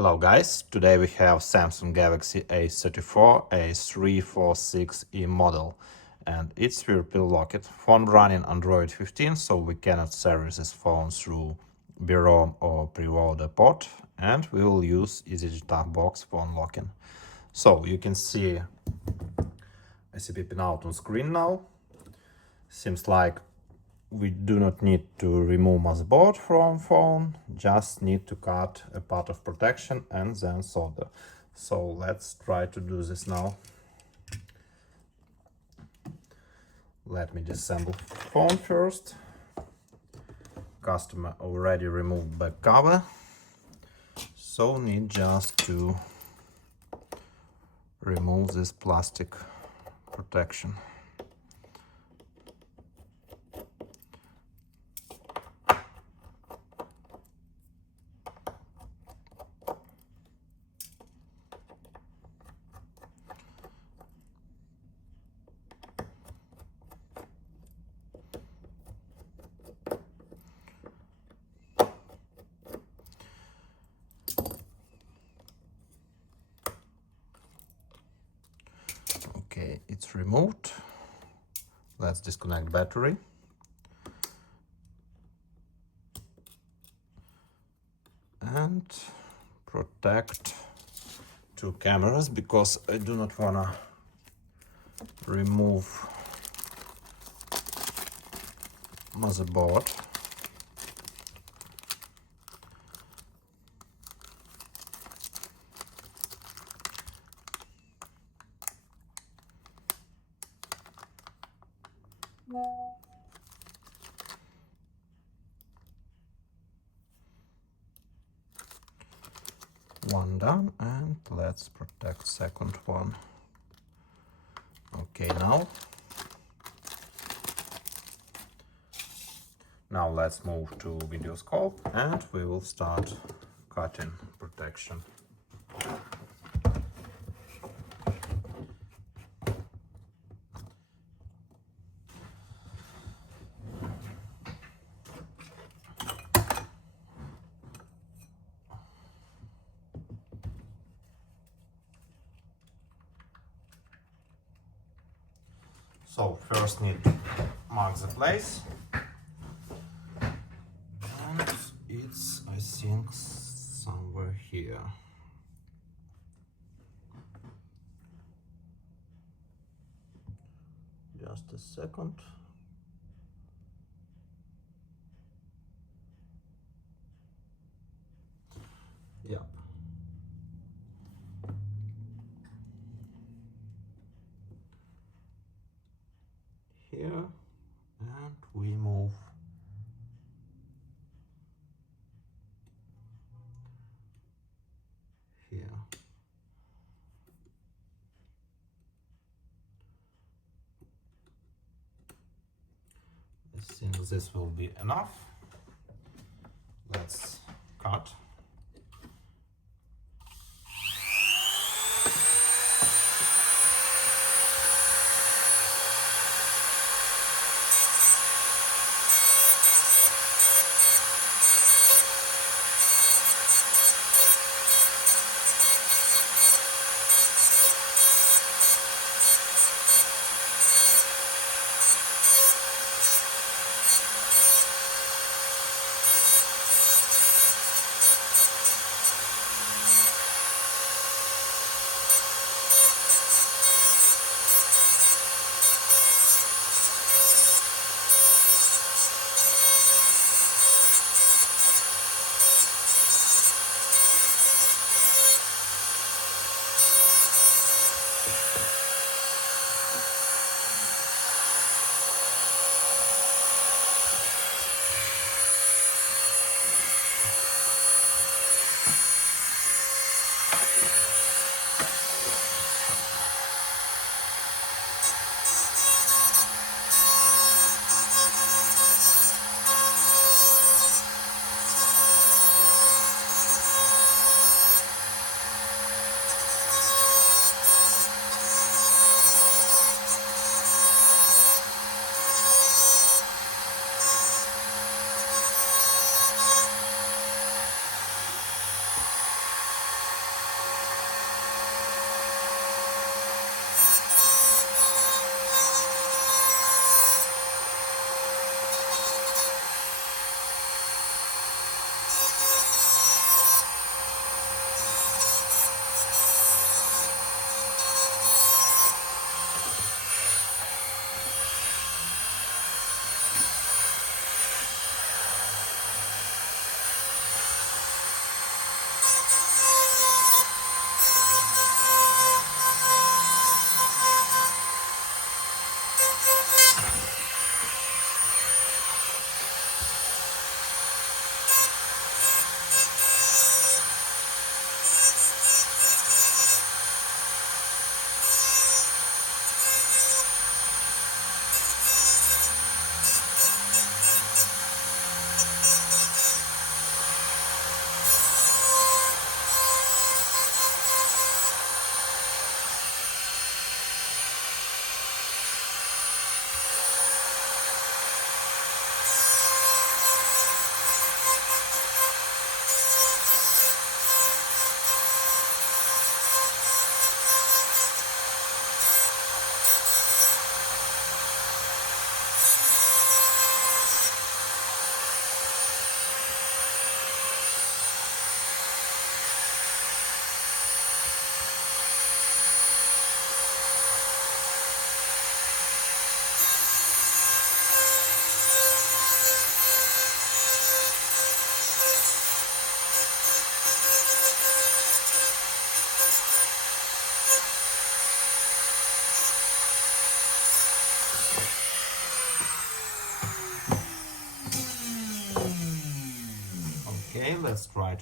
Hello guys, today we have Samsung Galaxy A34 A346E model and it's Whirlpool locked. Phone running Android 15, so we cannot service this phone through BROM or preloader port, and we will use Jtag Box phone locking. So you can see RST PIN out on screen now. Seems like we do not need to remove motherboard from phone, just need to cut a part of protection and then solder. So let's try to do this now. Let me disassemble phone first. Customer already removed back cover, so need just to remove this plastic protection. Okay, it's removed. Let's disconnect battery. And protect two cameras, because I do not wanna remove motherboard. One done, and let's protect second one. Okay, now let's move to video scope and we will start cutting protection. So first need to mark the place, and it's, I think, somewhere here. Just a second. Yep. Here, and we move here. I think this will be enough. Let's cut.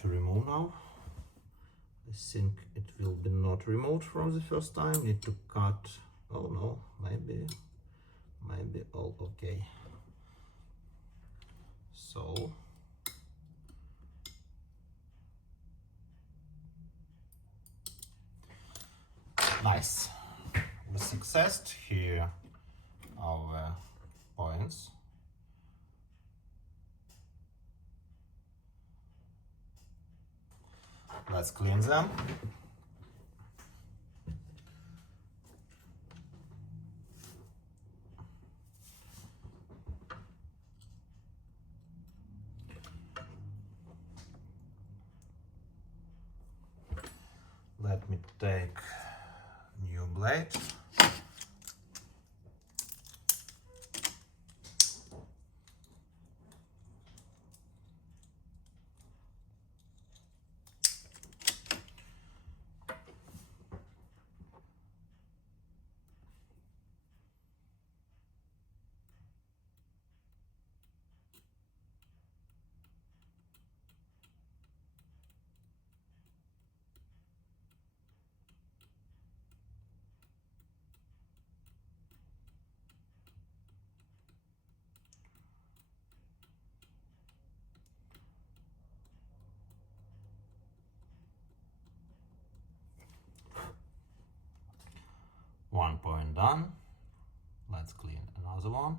to remove now. I think it will be not removed from the first time. Need to cut. Oh no, maybe all okay. So nice. We successed. Here our points. Let's clean them. Let me take new blade. One point done. Let's clean another one.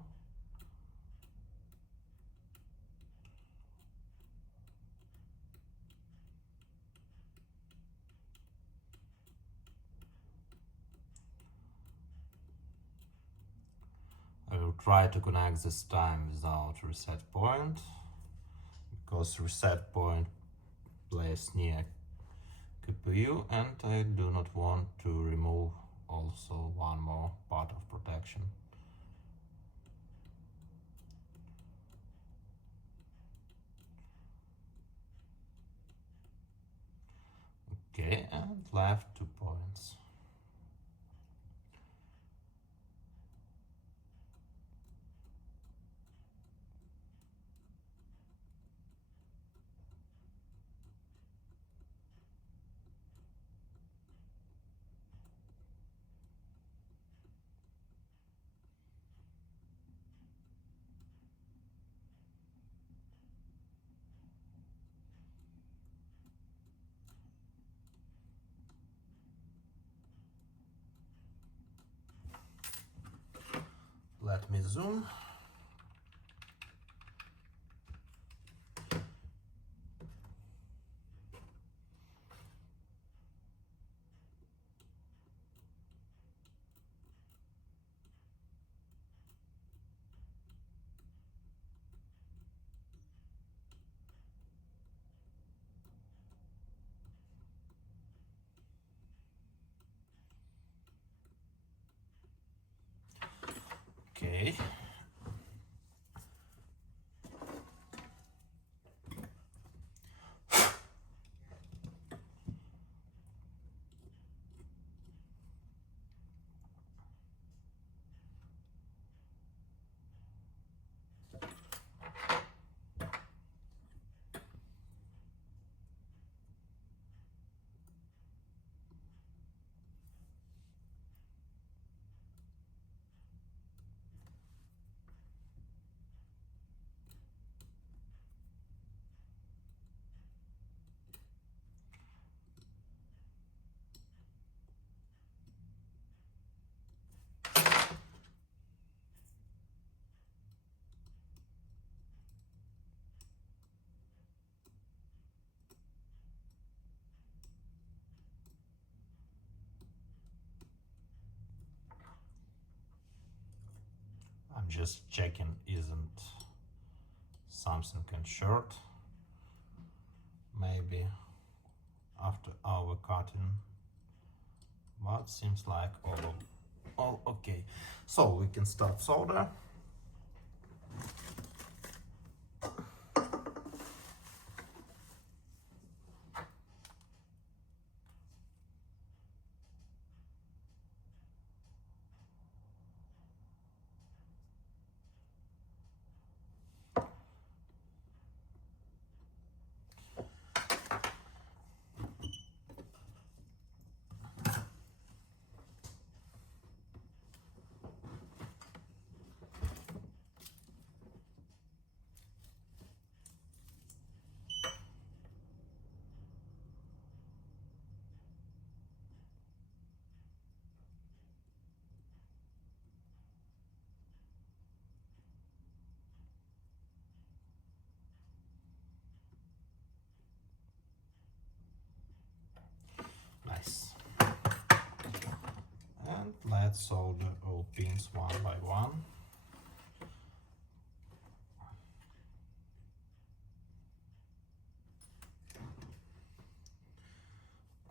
I will try to connect this time without reset point, because reset point placed near CPU and I do not want to remove also one more part of protection. Okay, and left 2 points. Let me zoom. Okay. I'm just checking isn't something short. Maybe after our cutting, but seems like all okay. So we can start solder. let's solder all pins one by one.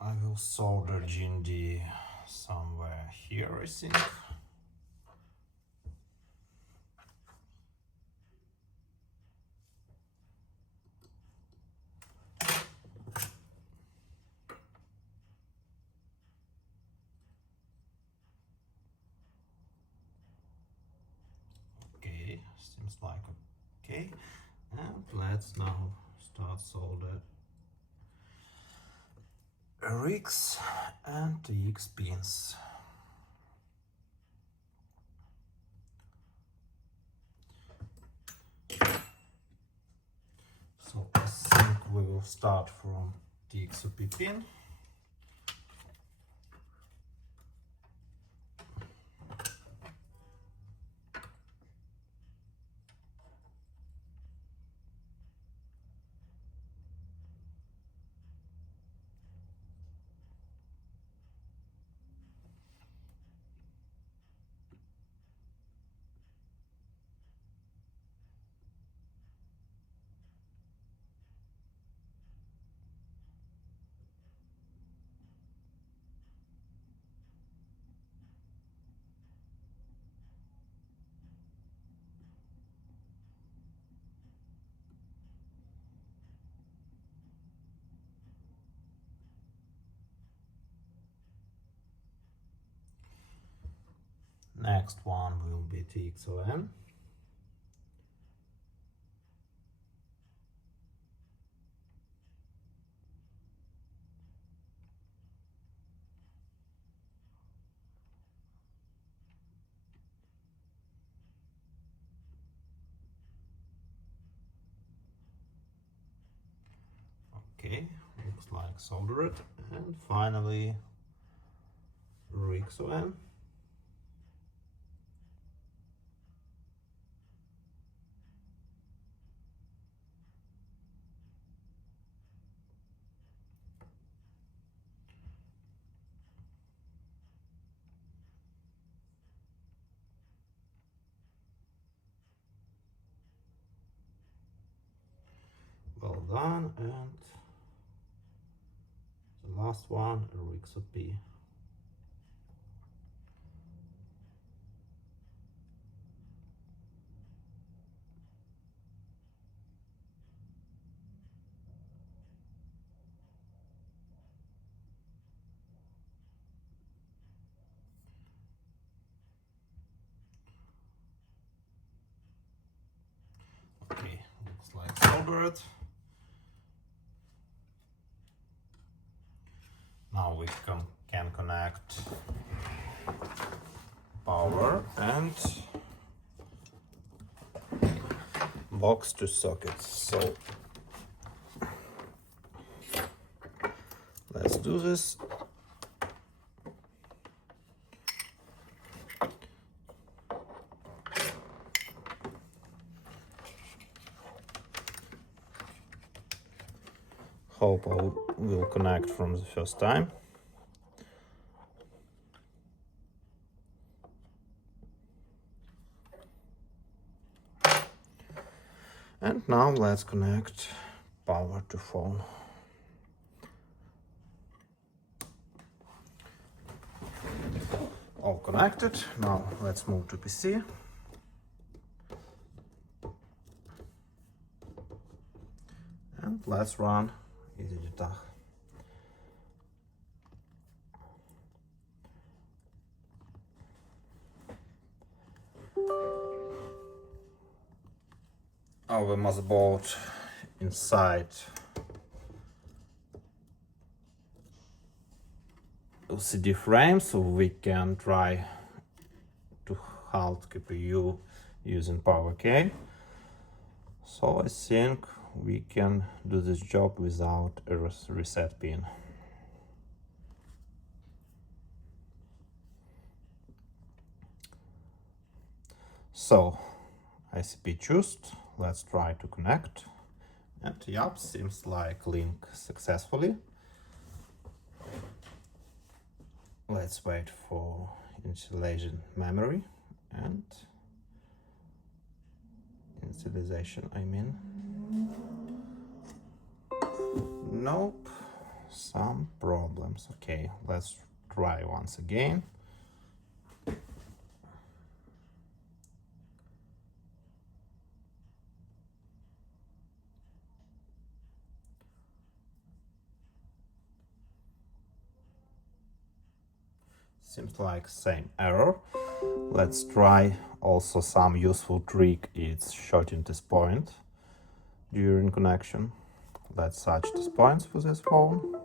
I will solder GND somewhere here, I think. Okay, seems like okay. And let's now start solder RX and TX pins. So I think we will start from TXOP pin. Next one will be TXOM. Okay, looks like soldered. And finally RXOM. Well done, and the last one, RXOP. Okay, looks like soldered. Now we can connect power and box to sockets. So let's do this. Hope I will connect from the first time. And now let's connect power to phone. All connected. Now let's move to PC. And let's run Jtag. Our motherboard inside LCD frame, so we can try to halt CPU using power key. So I think we can do this job without a reset pin. So ICP chosen. Let's try to connect. And yep, seems like link successfully. Let's wait for initialization memory and initialization, I mean. Nope, some problems. Okay, let's try once again. Seems like same error. Let's try also some useful trick. It's shorting this point during connection. Let's search these points for this phone.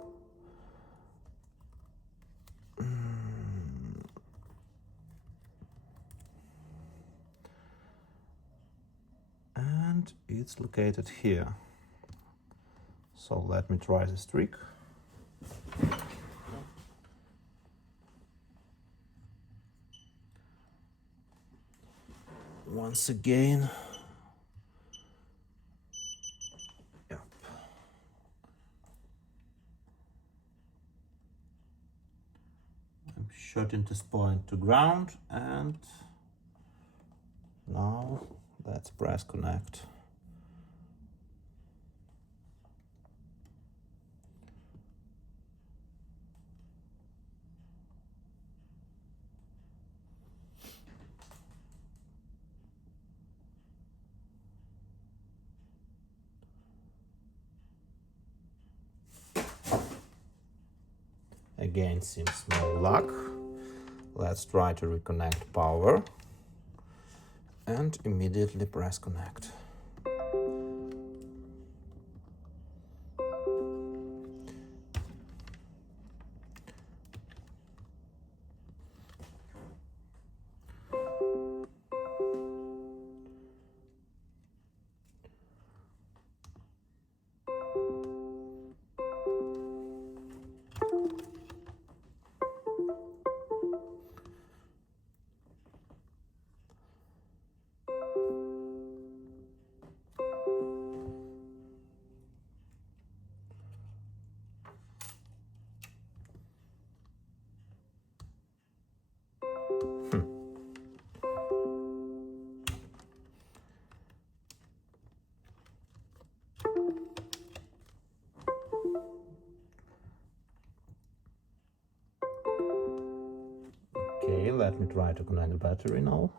And it's located here. So let me try this trick. Once again. Yep. I'm shorting this point to ground, and now let's press connect. Again, seems no luck. Let's try to reconnect power and immediately press connect. Okay, let me try to connect the battery now.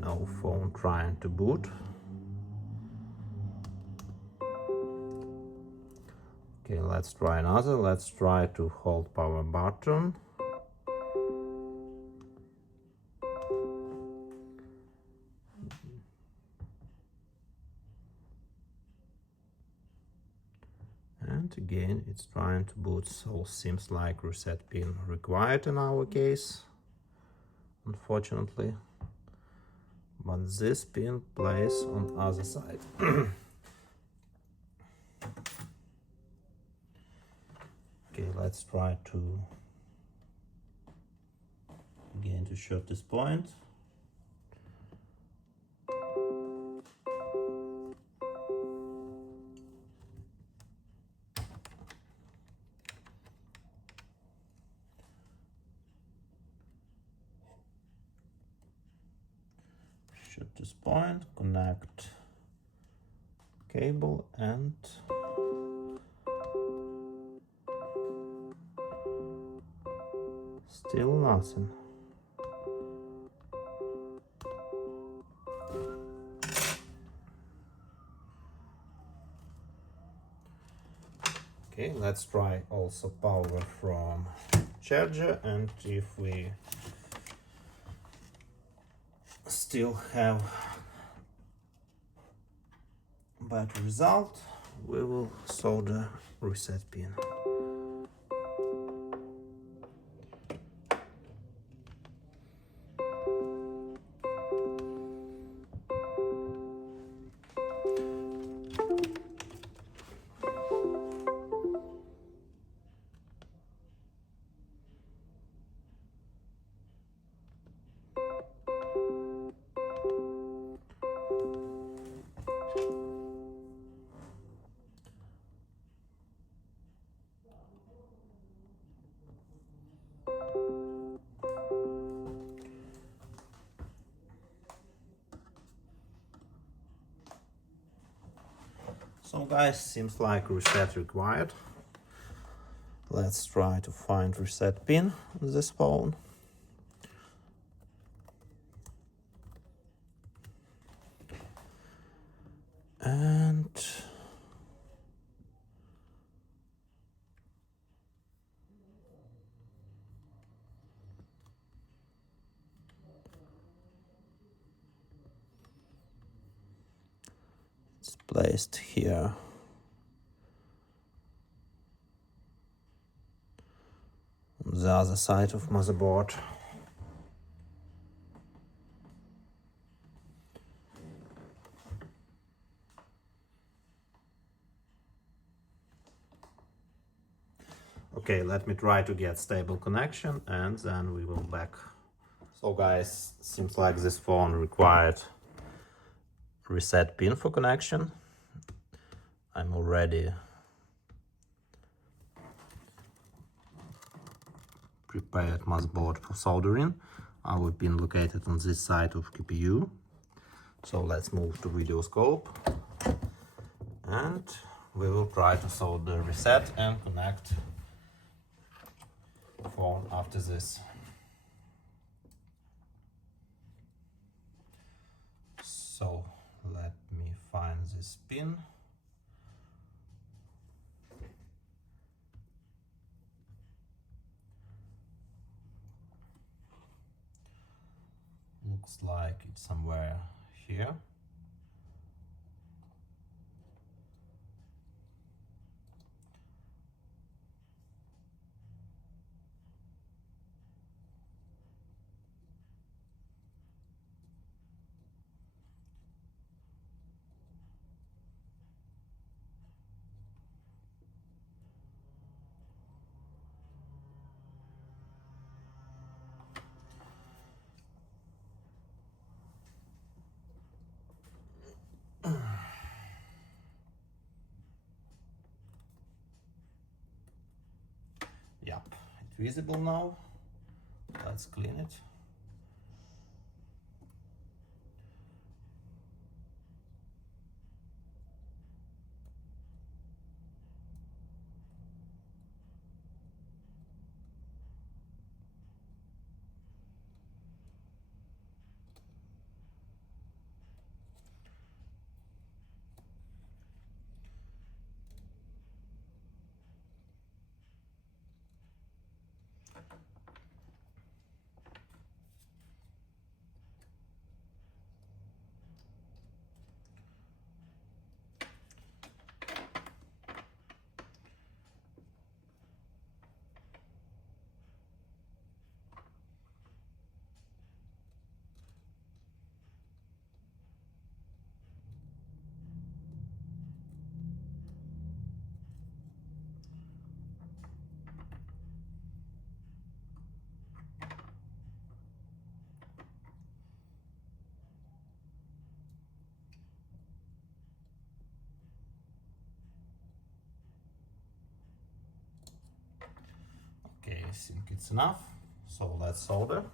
No phone trying to boot. Okay, let's try another. Let's try to hold power button. And again, it's trying to boot, so seems like reset pin required in our case, unfortunately. But this pin plays on other side. Okay, let's try to again to short this point. Short this point, connect cable, and still nothing. Okay, let's try also power from charger, and if we still have bad result, we will solder reset pin. So guys, seems like reset required. Let's try to find reset pin on this phone. And it's placed here. On the other side of motherboard. Okay, let me try to get stable connection and then we will back. So guys, seems like this phone required reset pin for connection. I'm already prepared motherboard for soldering. Our pin located on this side of QPU. So let's move to video scope and we will try to solder reset and connect the phone after this. So let me find this pin. Looks like it's somewhere here. Yep, it's visible now. Let's clean it. Okay, I think it's enough. So let's solder.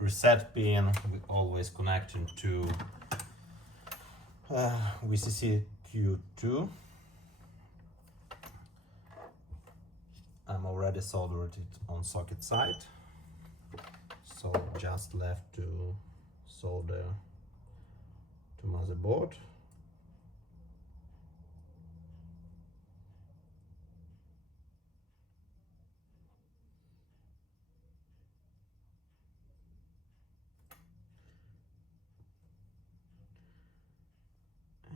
Reset pin we always connecting to VCC Q2. I'm already soldered it on socket side, so just left to solder to motherboard.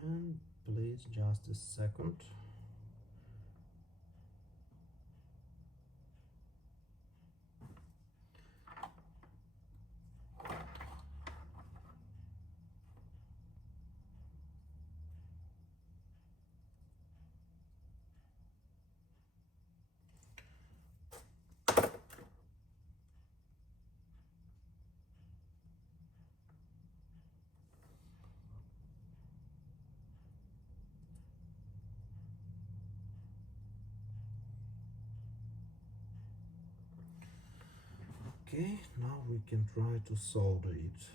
And please just a second. Okay, now we can try to solder it.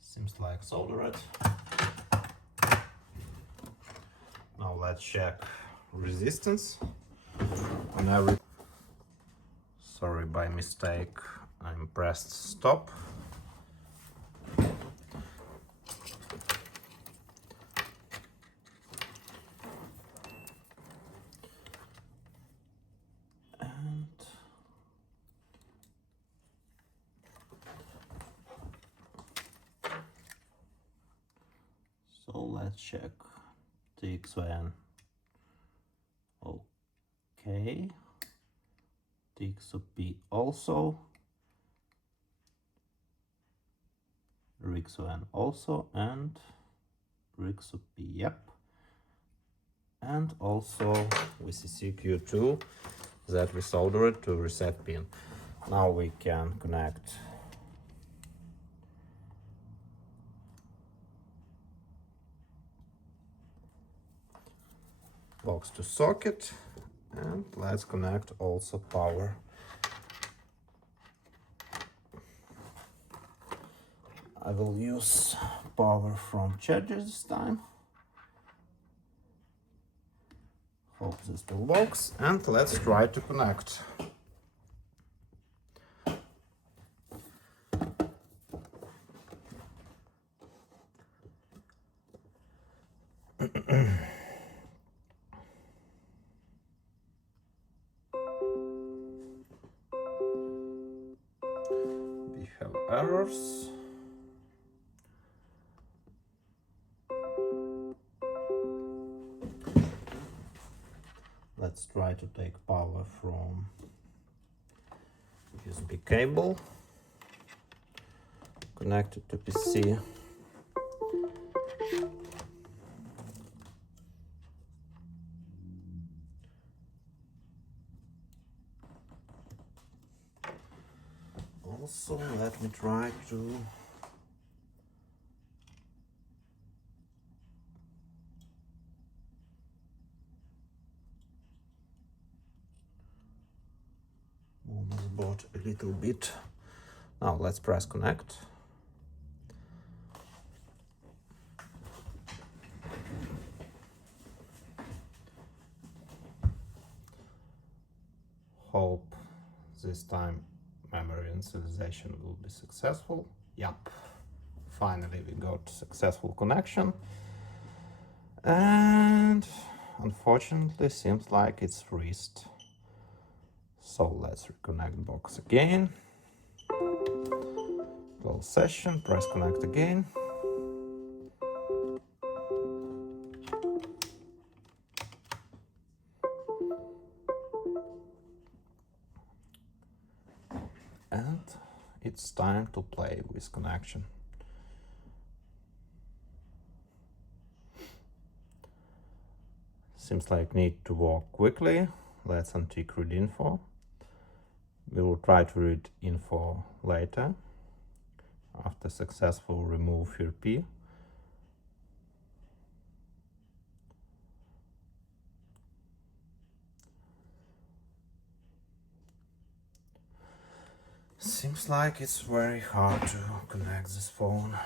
Seems like soldered. Now let's check resistance on every. Sorry, by mistake I pressed stop. And so let's check TXN. Okay. TXOP also. RXON also, and RXOP, yep. And also VCCQ2 that we soldered to reset pin. Now we can connect box to socket, and let's connect also power. I will use power from charger this time. Hope this will work, and let's try to connect. We have errors. Let's try to take power from USB cable connected to PC. Also, let me try to move this board a little bit. Now let's press connect. Hope this time memory initialization will be successful. Yup, finally we got successful connection, and unfortunately seems like it's freezed. So let's reconnect box again. Close session, press connect again. And it's time to play with connection. Seems like need to work quickly. Let's untick read info. We will try to read info later after successful remove here P. Seems like it's very hard to connect this phone.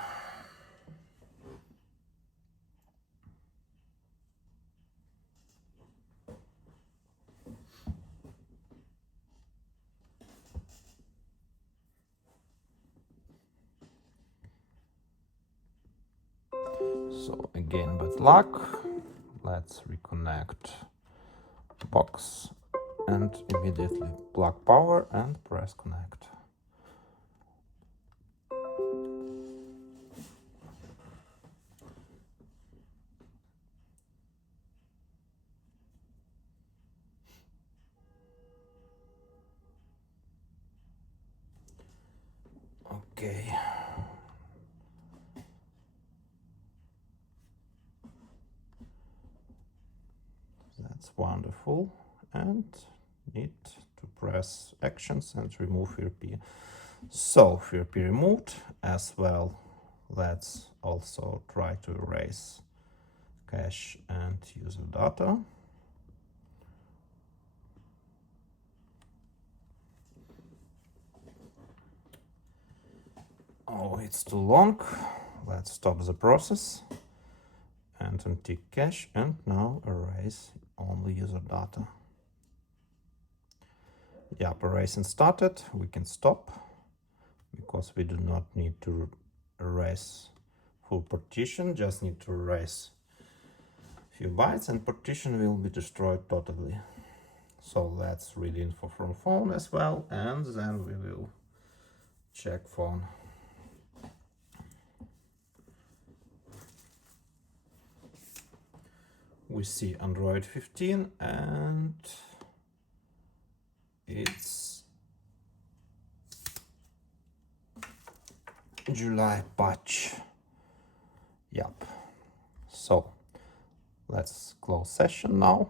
So again, bad luck. Let's reconnect box and immediately plug power and press connect. Okay. That's wonderful. And need to press actions and remove VRP. So VRP removed as well. Let's also try to erase cache and user data. Oh, it's too long. Let's stop the process and untick cache and now erase only user data. Yep, erasing started. We can stop because we do not need to erase full partition, just need to erase a few bytes and partition will be destroyed totally. So let's read info from phone as well, and then we will check phone. We see Android 15 and it's July patch. Yep. So let's close session now.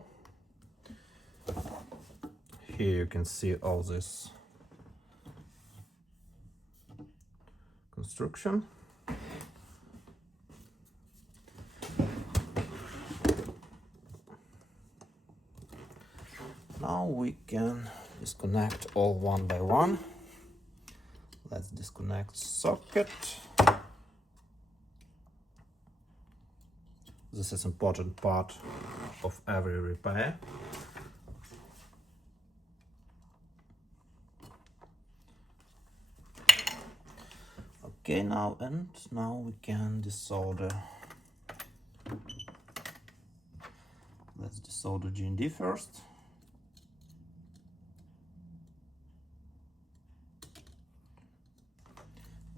Here you can see all this construction. Now we can disconnect all one by one. Let's disconnect socket. This is important part of every repair. Okay, now we can desolder. Let's desolder GND first.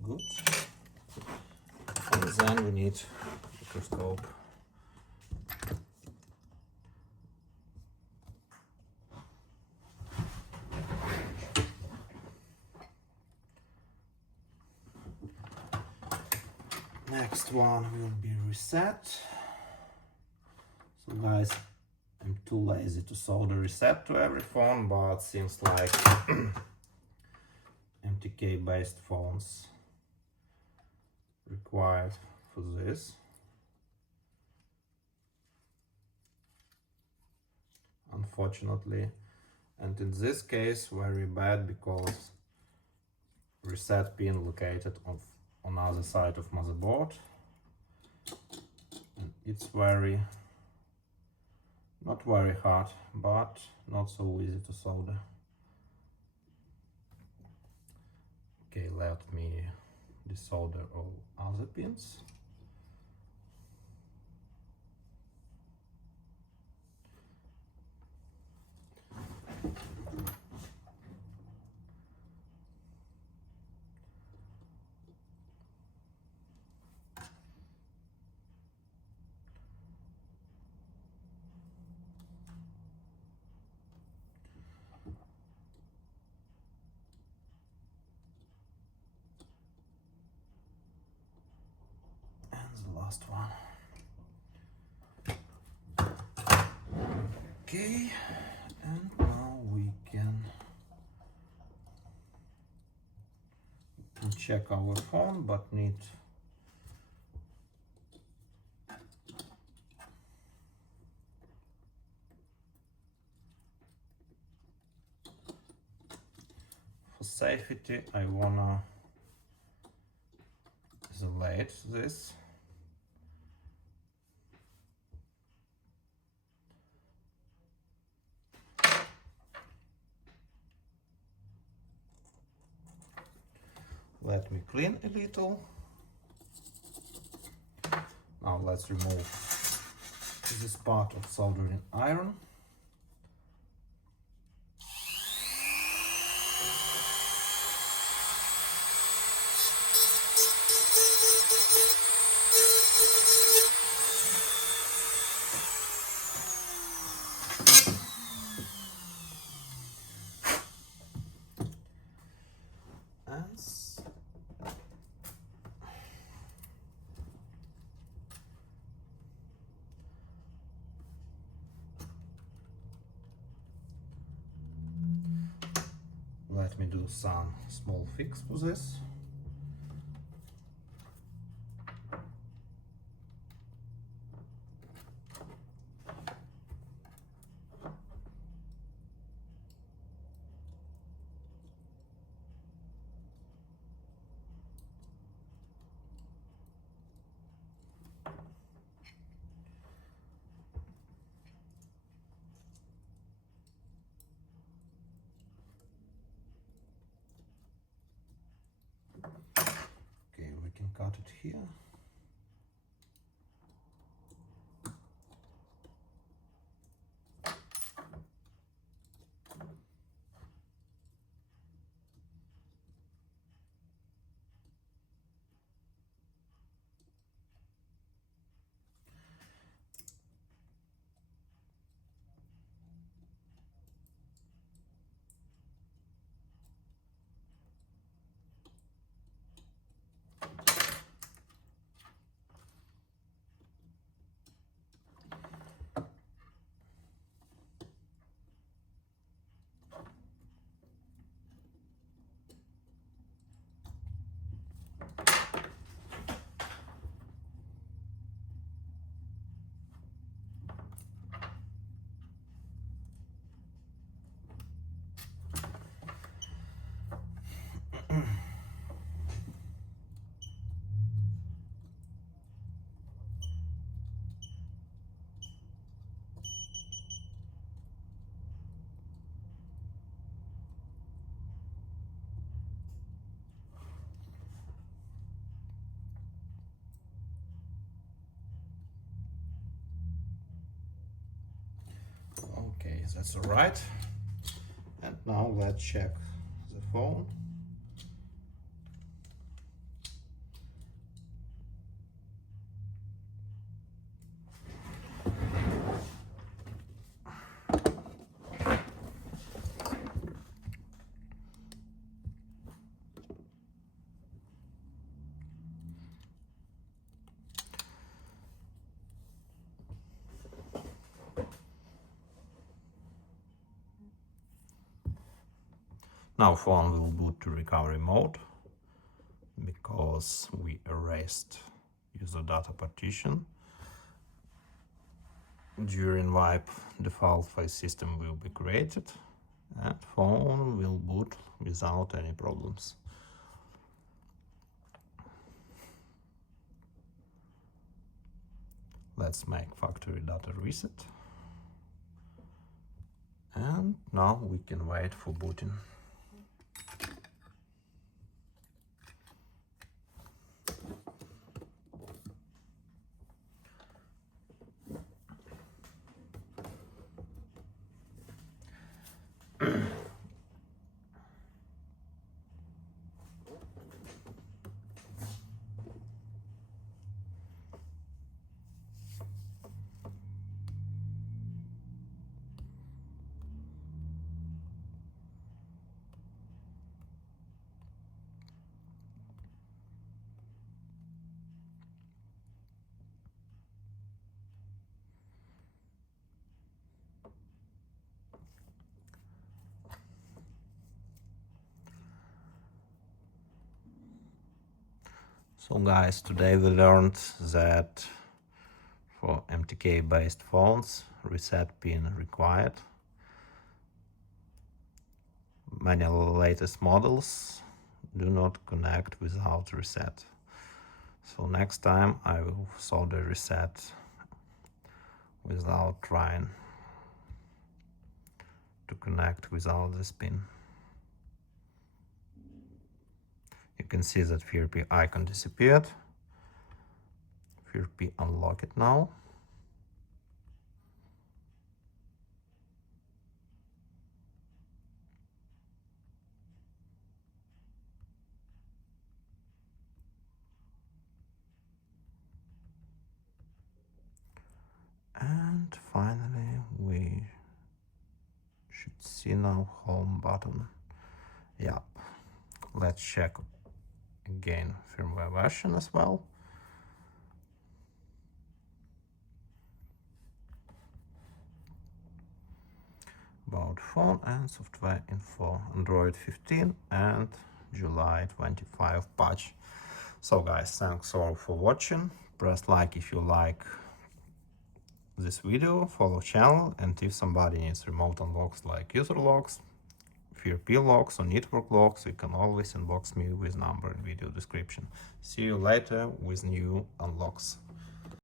Good. And then we need microscope. Next one will be reset. So guys, I'm too lazy to solder reset to every phone, but seems like MTK based phones required for this. Unfortunately, and in this case very bad because reset pin located on other side of motherboard, and it's not very hard but not so easy to solder. Okay, let me desolder all other pins. Last one. Okay, and now we can check our phone, but need for safety I wanna isolate this. Let me clean a little. Now let's remove this part of soldering iron. do some small fix for this. Okay, we can cut it here. Okay, that's all right. And now let's check the phone. Now phone will boot to recovery mode because we erased user data partition. During wipe, default file system will be created and phone will boot without any problems. Let's make factory data reset. And now we can wait for booting. So guys, today we learned that for MTK based phones, reset pin required. Many latest models do not connect without reset. So next time I will solder reset without trying to connect without this pin. You can see that FearP icon disappeared. FearP unlock it now. And finally we should see now home button. Yep. Let's check again firmware version as well. about phone and software info, Android 15 and July 25 patch. So guys, thanks all for watching. Press like if you like this video, follow channel, and if somebody needs remote unlocks like user locks, FreeRP locks or network locks, you can always inbox me with number in video description. See you later with new unlocks.